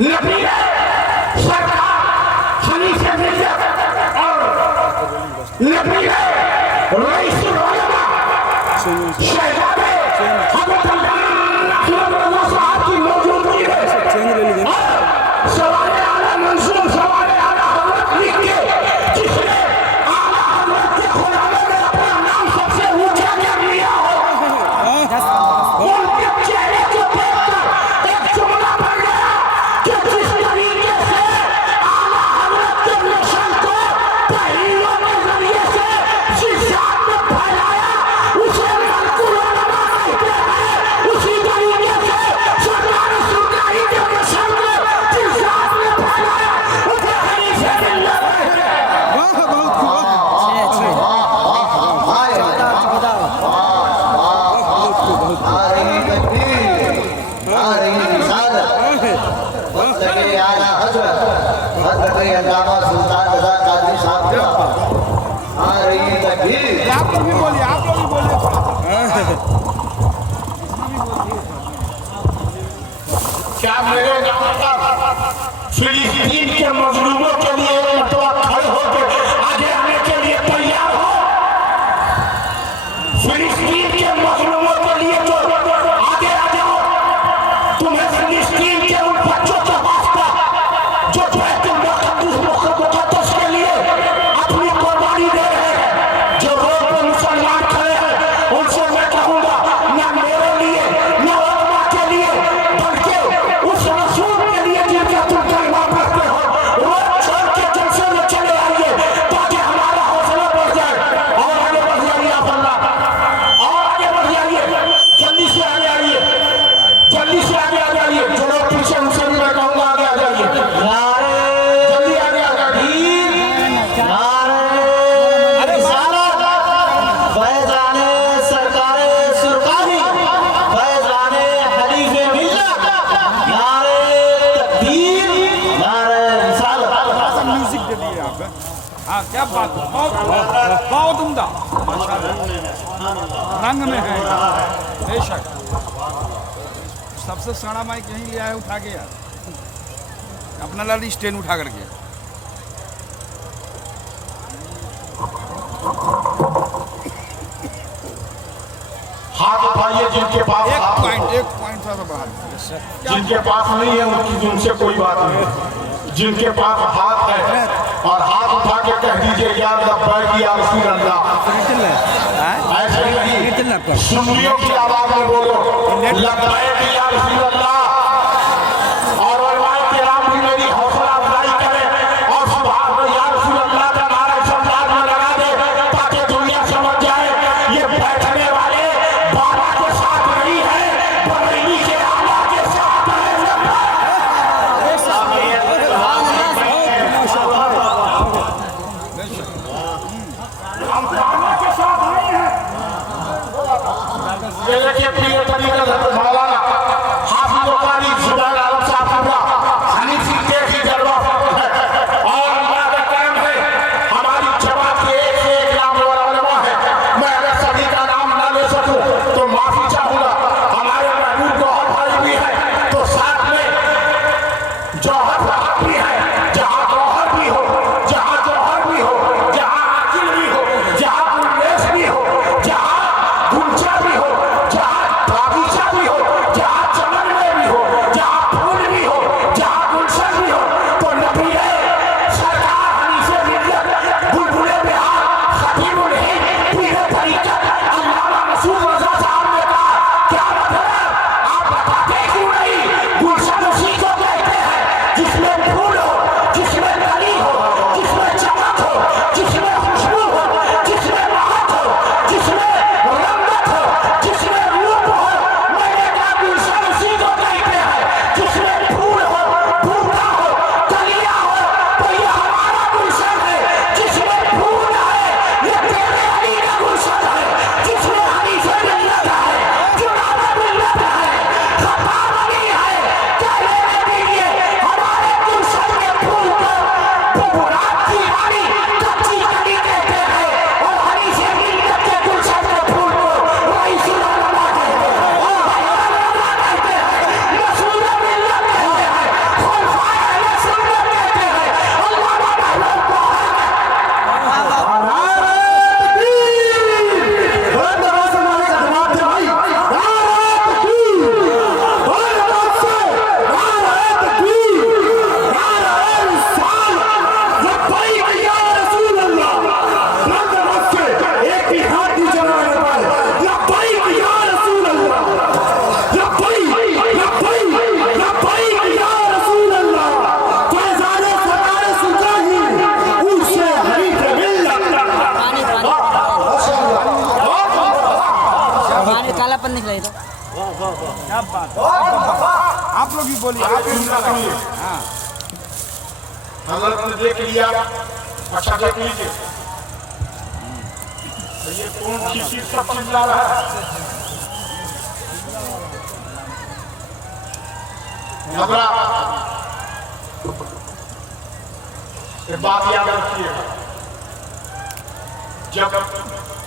नबी है सरकार हनीफ मिल्लत और नबी है रईसुल उलमा शहजादे हज़रत अल्लामा साहब की मौजूदगी में सवाले आला मंसूर सवाले आला हज़रत लिख के जिसने आला हज़रत के खुलावे में अपना नाम सबसे ऊंचा कर लिया हो उनके चेहरे को देखकर एक जुमला बन गया कि जिस तरीके से आला हज़रत के मिशन को तहरीरों के जरिए से जिसात में फैलाया उसे मनकुल उलमा कहते हैं। उसी तरीके से सरकार सुरकारी के मिशन को जिसात में फैलाया उसे हनीफ मिल्लत कहते हैं। आप लोग भी बोलिए क्या मेरे गांव का फिलिस्तीन के मजलूमों के लिए मतवा खड़े होकर आगे आने के लिए तैयार हो? फिलिस्तीन के मजलूमों के लिए तो आगे आ जाओ। तुम्हें फिलिस्तीन के उन बच्चों का वास्ता जो बैतुल मुक़द्दस के लिए अपनी कुर्बानी दे रहे हैं, जो रोड पर मुसलमान खड़े हैं, उनसे मैं कहूँगा न मेरे लिए न उलमा के लिए बल्कि उस रसूल के लिए जिनका तुम कलमा पढ़ते हो, रोड छोड़ के जलसे में चले आइए ताकि हमारा हौसला बढ़ जाए। और आगे बढ़ जाइए आप अल्लाह, और आगे बढ़ जाइए, जल्दी से आगे आइए, जल्दी से आगे आ जाइए। जो लोग पीछे उनसे भी मैं कहूँगा आगे आ जाइए, जल्दी आगे आ जाइए। म्यूजिक दे दिए आप। हाँ क्या बात, बहुत उम्दा माशाल्लाह, रंग में है बेशक। सबसे सड़ा माइक यहीं लिया है उठा के यार, अपना लाली स्टैंड उठा करके। हाथ उठाइए जिनके पास एक पॉइंट था बाहर। जिनके पास नहीं है उनकी उनसे कोई बात नहीं। जिनके पास हाथ है और हाथ उठा के कह दीजिए या लब्बैक या रसूल अल्लाह। ऐसे नहीं, सुन्नियों की आवाज में बोलो लब्बैक या रसूल अल्लाह। और उलमाए किराम भी मेरी हौसला अफजाई करें और सुभान या रसूल अल्लाह का नारा इस्लाम में लगा दे ताकि दुनिया समझ जाए ये बैठने वाले बाबा के साथ नहीं है, बरेली के आला के साथ है। हम बाबा के साथ नहीं हैं। ये देखिए प्रिय तरीका मौलाना हाफिज़ आप लोग ही बोलिए, आप ही सुनिए, हाँ हजरत ने देख लिया, अच्छा देख लीजिए, तो ये कौन चीज सब चिल्ला रहा है? घबरा, एक बात याद रखिएगा, जब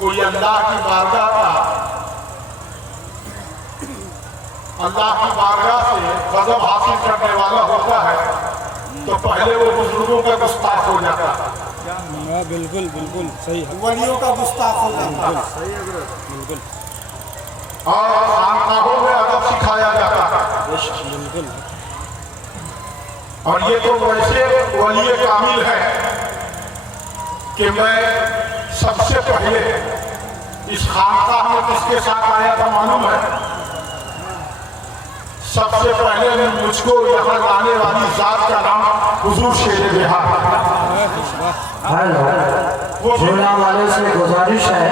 कोई अल्लाह की बारगाह का, अल्लाह की बारगाह से गजब हासिल करने वाला होता है, तो पहले वो बुजुर्गों का गुस्ताख हो जाता है। बिल्कुल बिल्कुल सही है, वलियों का गुस्ताख हो जाता है। बिल्कुल और खानकाहों में अदब सिखाया जाता है। बिल्कुल। और ये तो वैसे वली कामिल है कि मैं सबसे पहले इस खानकाह में किसके साथ आया था मालूम है? सबसे पहले मुझको यहाँ लाने वाली जात का नाम हुजूर शेर बिहार। हेलो, झूला वाले से गुजारिश है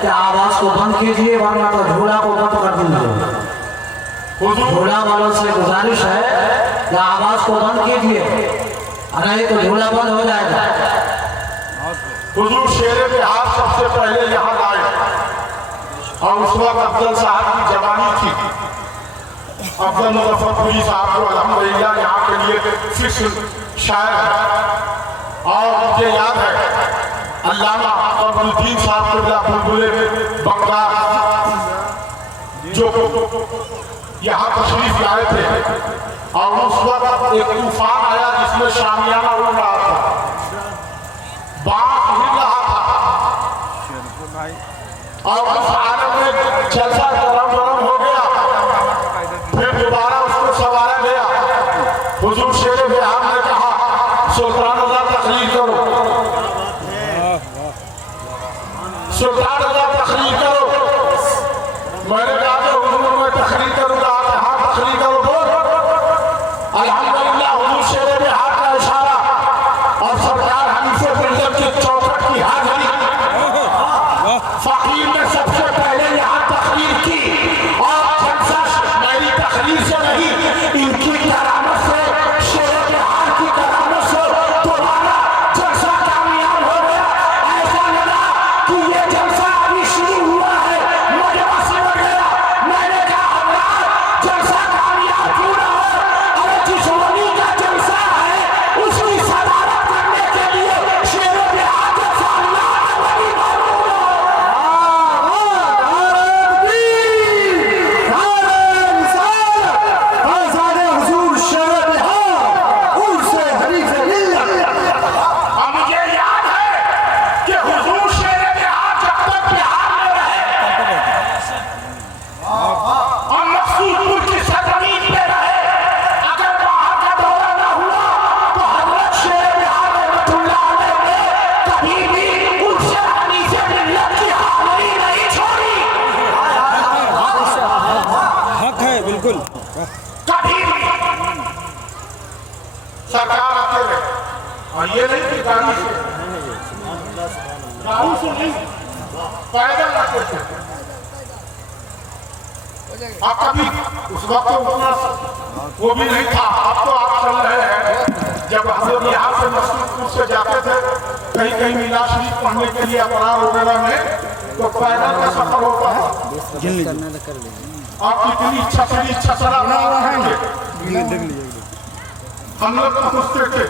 कि आवाज को बंद कीजिए, वरना तो झूला को बंद कर दीजिए। झूला वालों से गुजारिश है कि आवाज को बंद कीजिए, नहीं तो झूला बंद हो जाएगा। हुजूर शेर बिहार सबसे पहले यहाँ आए और उस वक्त अफजल साहब की जवानी थी। अफजल मुजफ्फरपुरी साहब को अल्हम्दुलिल्लाह यहाँ के लिए फिक्स शायर है। और मुझे याद है अल्लामा फखरुद्दीन साहब किबला बुलबुले बंगाल जो यहाँ तशरीफ लाए थे, और उस वक्त एक तूफान आया जिसमें शामियाना उड़ रहा था, बात हिल रहा था, और उस आलम में जलसा गरम हो गया। फिर दोबारा उसको सवारा गया। हुजूर शेर बिहार ने कहा, सुल्तान अज़ा तकरीर करो, सुल्तान अज़ा तकरीर करो। मैंने कहा कि हुजूर मैं तकरीर करूंगा, हाँ तकरीर करो। अल्हम्दुलिल्लाह हुजूर शेर बिहार का इशारा और सरकार हनीफे बिल्डर की चौखट की हाजिरी, फकीर ने सबसे पहले यहाँ तकरीर की। और जलसा मेरी तकरीर से नहीं, इनकी करामत से, शेर बिहार की करामत से दोबारा जलसा कामयाब हो गया। ऐसा लगा कि ये जलसा अभी शुरू हुआ है, मजमा सिमट गया। मैंने कहा अल्लाह जलसा कामयाब क्यों ना हो? अरे जिस वली का जलसा है उसकी सदारत करने के लिए शेर बिहार जैसा अल्लाह का वली मौजूद है। और मुझे याद है कि हुजूर शेर बिहार जब तक बिहार में रहे और मकसूदपुर की सरजमीन पे रहे, अगर वहां का दौरा न हुआ तो हजरत शेर बिहार रहमतुल्लाह अलैह ने कभी भी उनसे हनीफे मिल्लत की हाजिरी नहीं छोड़ी, हक है बिल्कुल। कभी भी। सरकार आते रहे, और ये नहीं कि गाड़ी से नहीं, पैदल आते थे। अब कभी उस वक्त तो उतना वो भी नहीं था। अब तो आप चल रहे हैं, जब हम लोग यहाँ से मस्जिदपुर से जाते थे कहीं कहीं मीना शरीफ पढ़ने के लिए अपराध वगैरह में, तो पैदल का सफर होता था। आप कितनी इच्छा से हम लोग पहुँचते थे।